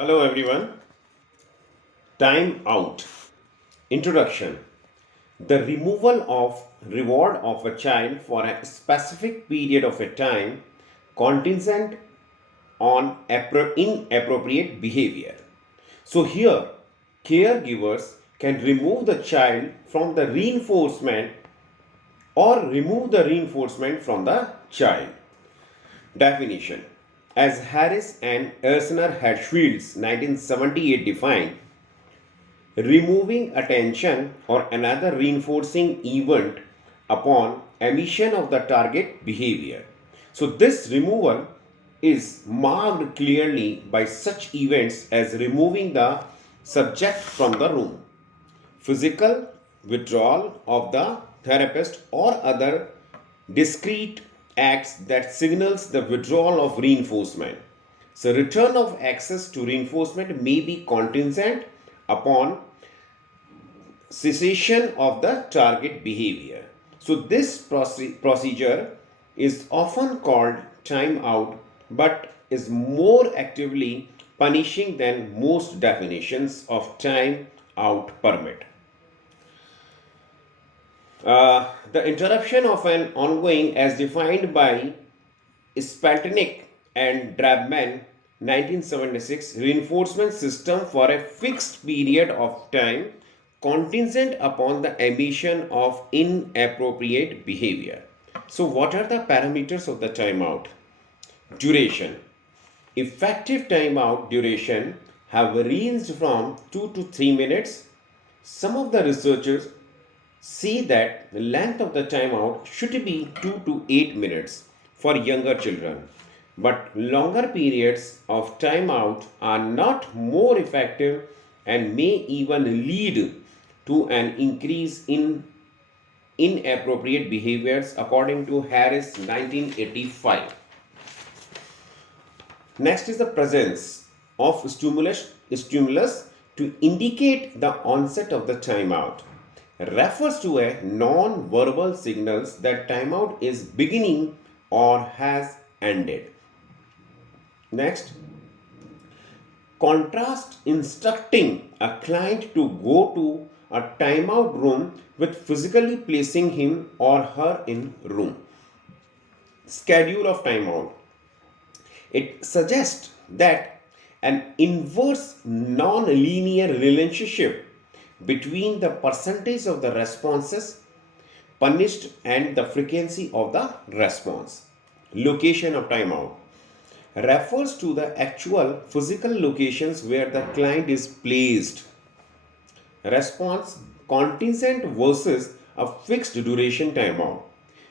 Hello everyone. Time out. Introduction. The removal of reward of a child for a specific period of a time contingent on inappropriate behavior. So here caregivers can remove the child from the reinforcement or remove the reinforcement from the child. Definition. As Harris and Ersner Hatfields 1978 defined, removing attention or another reinforcing event upon emission of the target behavior. So, this removal is marked clearly by such events as removing the subject from the room, physical withdrawal of the therapist, or other discrete acts that signals the withdrawal of reinforcement. So, return of access to reinforcement may be contingent upon cessation of the target behavior. So, this procedure is often called timeout but is more actively punishing than most definitions of timeout permit. The interruption of an ongoing, as defined by Spaltnik and Drabman 1976, reinforcement system for a fixed period of time contingent upon the emission of inappropriate behavior. So, what are the parameters of the timeout? Duration. Effective timeout duration have ranged from 2 to 3 minutes. Some of the researchers say that the length of the timeout should be 2 to 8 minutes for younger children, but longer periods of timeout are not more effective and may even lead to an increase in inappropriate behaviors according to Harris 1985. Next is the presence of stimulus to indicate the onset of the timeout. Refers to a non-verbal signals that timeout is beginning or has ended. Next, contrast instructing a client to go to a timeout room with physically placing him or her in room. Schedule of timeout. It suggests that an inverse non-linear relationship between the percentage of the responses punished and the frequency of the response. Location of timeout refers to the actual physical locations where the client is placed. Response contingent versus a fixed duration timeout.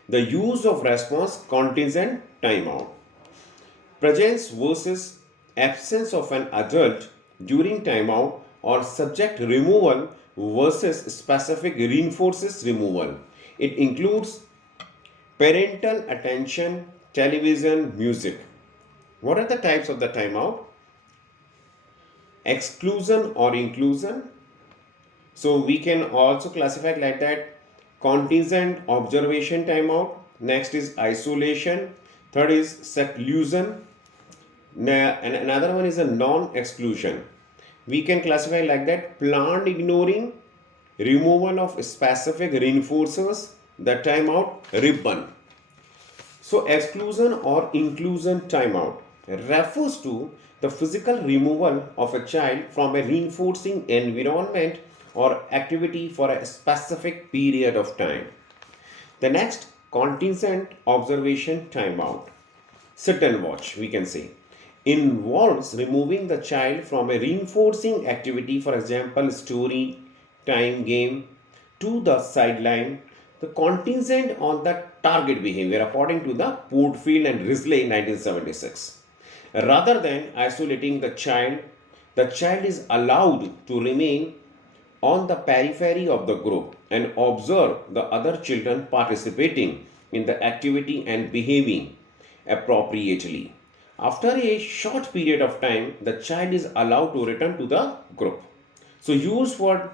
The use of response contingent timeout. Presence versus absence of an adult during timeout or subject removal versus specific reinforces removal. It includes parental attention, television, music. What are the types of the timeout? Exclusion or inclusion. So we can also classify like that: contingent observation timeout. Next is isolation. Third is seclusion. And another one is a non-exclusion. We can classify like that: planned ignoring, removal of specific reinforcers, the timeout ribbon. So exclusion or inclusion timeout refers to the physical removal of a child from a reinforcing environment or activity for a specific period of time. The next, contingent observation timeout. Sit and watch, we can say, involves removing the child from a reinforcing activity, for example, story, time, game, to the sideline, the contingent on the target behavior according to the Portfield and Risley 1976. Rather than isolating the child is allowed to remain on the periphery of the group and observe the other children participating in the activity and behaving appropriately. After a short period of time, the child is allowed to return to the group. So, use for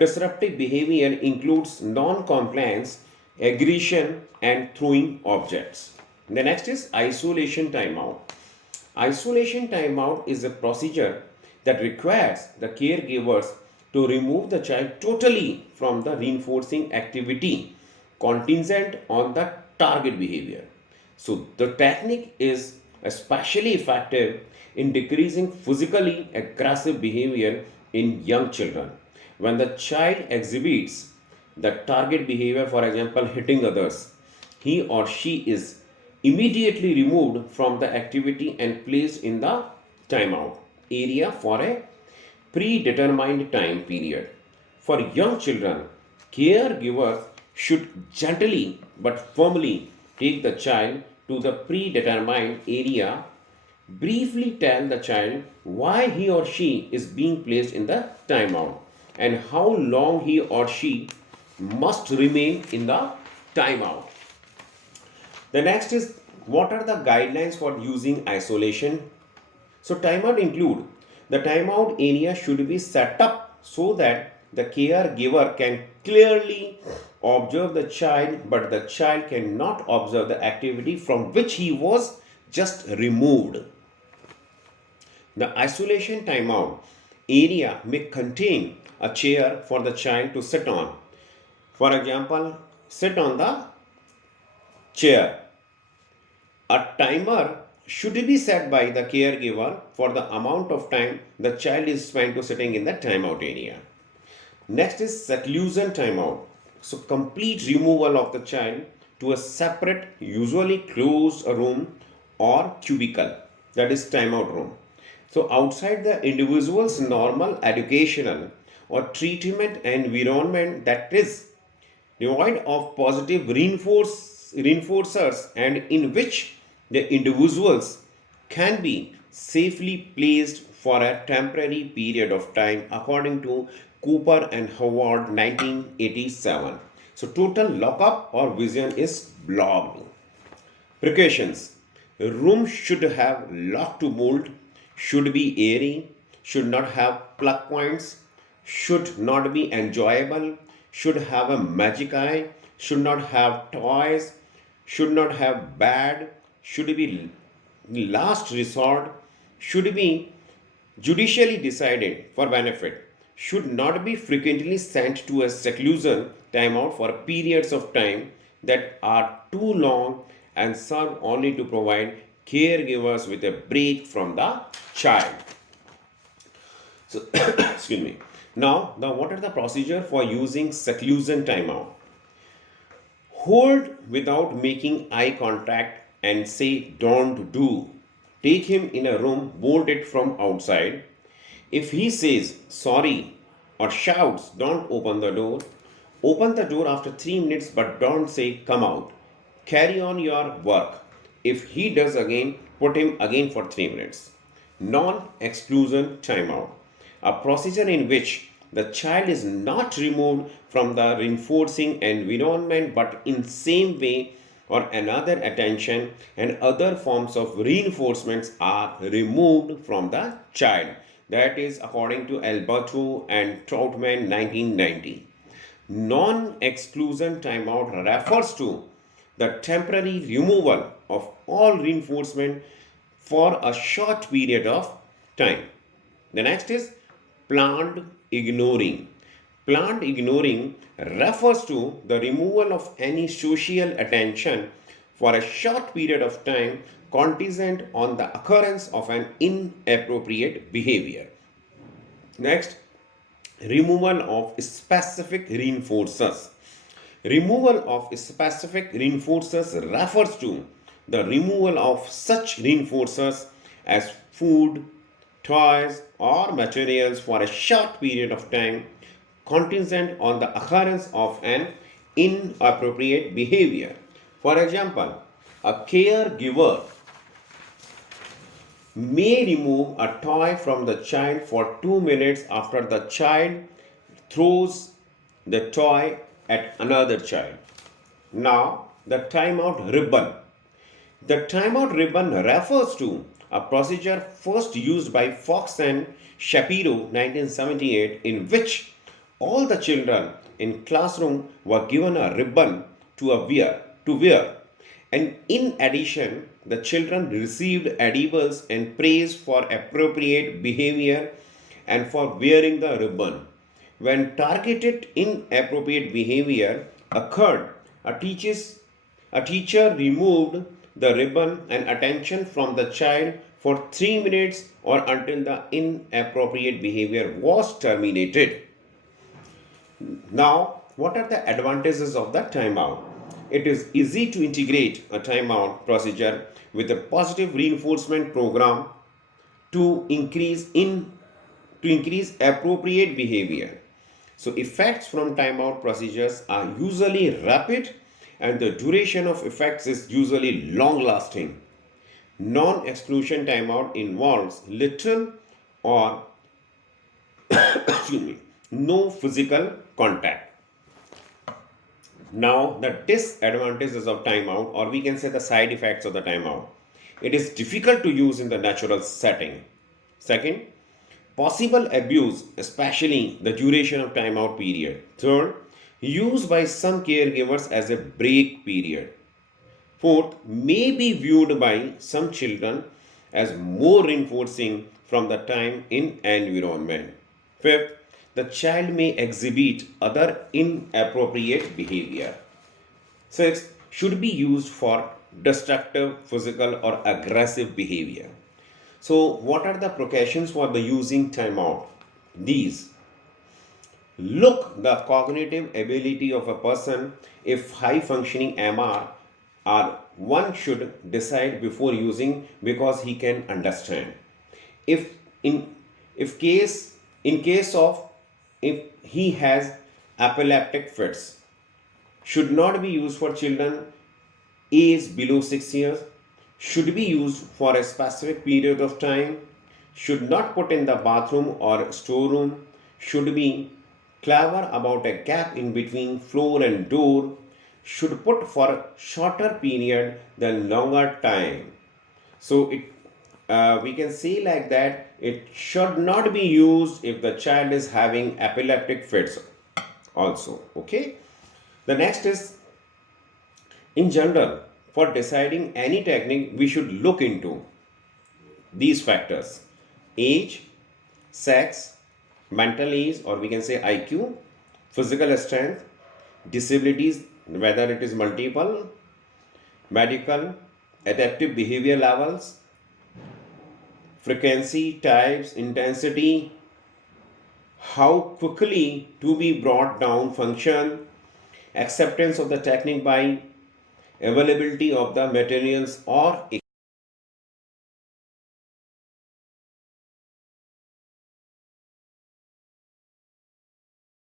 disruptive behavior includes non-compliance, aggression, and throwing objects. The next is isolation timeout. Isolation timeout is a procedure that requires the caregivers to remove the child totally from the reinforcing activity contingent on the target behavior. So, the technique is especially effective in decreasing physically aggressive behavior in young children. When the child exhibits the target behavior, for example, hitting others, he or she is immediately removed from the activity and placed in the timeout area for a predetermined time period. For young children, caregivers should gently but firmly take the child to the predetermined area, briefly tell the child why he or she is being placed in the timeout and how long he or she must remain in the timeout. The next is, what are the guidelines for using isolation? So timeout include, the timeout area should be set up so that the caregiver can clearly observe the child, but the child cannot observe the activity from which he was just removed. The isolation timeout area may contain a chair for the child to sit on. For example, sit on the chair. A timer should be set by the caregiver for the amount of time the child is spent to sitting in the timeout area. Next is seclusion timeout. So complete removal of the child to a separate, usually closed room or cubicle, that is timeout room. So outside the individual's normal educational or treatment environment, that is devoid of positive reinforcers and in which the individuals can be safely placed for a temporary period of time according to Cooper and Howard 1987. So total lockup or vision is blocked. Precautions. A room should have lock to bolt, should be airy, should not have plug points, should not be enjoyable, should have a magic eye, should not have toys, should not have bad, should be last resort, should be judicially decided for benefit, should not be frequently sent to a seclusion timeout for periods of time that are too long and serve only to provide caregivers with a break from the child. So, excuse me. Now, what are the procedure for using seclusion timeout? Hold without making eye contact and say don't do. Take him in a room, bolt it from outside. If he says sorry or shouts, don't open the door. Open the door after 3 minutes but don't say come out. Carry on your work. If he does again, put him again for 3 minutes. Non-exclusion timeout. A procedure in which the child is not removed from the reinforcing environment but in same way or another attention and other forms of reinforcements are removed from the child. That is according to Alberto and Troutman 1990. Non-exclusion timeout refers to the temporary removal of all reinforcement for a short period of time. The next is planned ignoring. Planned ignoring refers to the removal of any social attention for a short period of time contingent on the occurrence of an inappropriate behavior. Next, removal of specific reinforcers. Removal of specific reinforcers refers to the removal of such reinforcers as food, toys, or materials for a short period of time contingent on the occurrence of an inappropriate behavior. For example, a caregiver may remove a toy from the child for 2 minutes after the child throws the toy at another child. Now, the timeout ribbon. The timeout ribbon refers to a procedure first used by Fox and Shapiro 1978 in which all the children in classroom were given a ribbon to wear, and in addition the children received edibles and praise for appropriate behavior and for wearing the ribbon. When targeted inappropriate behavior occurred, a teacher removed the ribbon and attention from the child for 3 minutes or until the inappropriate behavior was terminated. Now, what are the advantages of the timeout? It is easy to integrate a timeout procedure with a positive reinforcement program to increase appropriate behavior. So effects from timeout procedures are usually rapid and the duration of effects is usually long lasting. Non-exclusion timeout involves little or excuse me, no physical contact. Now, the disadvantages of timeout, or we can say the side effects of the timeout, it is difficult to use in the natural setting. Second, possible abuse, especially the duration of timeout period. Third, use by some caregivers as a break period. Fourth, may be viewed by some children as more reinforcing from the time in environment. Fifth, the child may exhibit other inappropriate behavior. Sixth, should be used for destructive, physical, or aggressive behavior. So, what are the precautions for the using timeout? These look the cognitive ability of a person. If high functioning MR or one should decide before using because he can understand. If if case in case of if he has epileptic fits, should not be used for children age below 6 years, should be used for a specific period of time, should not put in the bathroom or storeroom, should be clever about a gap in between floor and door, should put for a shorter period than longer time. So we can say like that it should not be used if the child is having epileptic fits also. Okay. The next is, in general, for deciding any technique, we should look into these factors: age, sex, mental age, or we can say IQ, physical strength, disabilities, whether it is multiple, medical, adaptive behavior levels, frequency, types, intensity, how quickly to be brought down function, acceptance of the technique by availability of the materials or